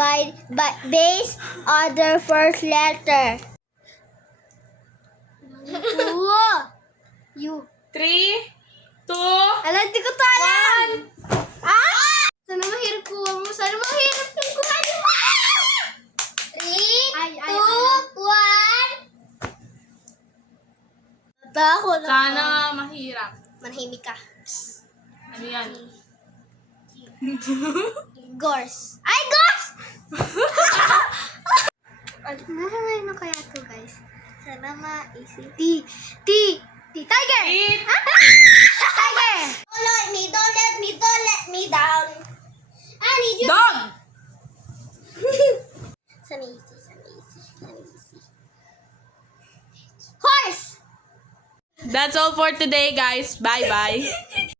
by base on the first letter. You. 3, 2, Alam, di ko to alam. Sana mahirap kuha mo. Sana mahirap yung kuha mo. 3, 2, 1. Takot ako. Sana mahirap. Manahimik ka. Ano yan? Gors. Ay, gors! Nasa ngayon kaya to, guys? Sana ma-easy. Tiger! Eat. Tiger! Don't let me down. I need you. Dog! Sana easy. Horse! That's all for today, guys. Bye-bye.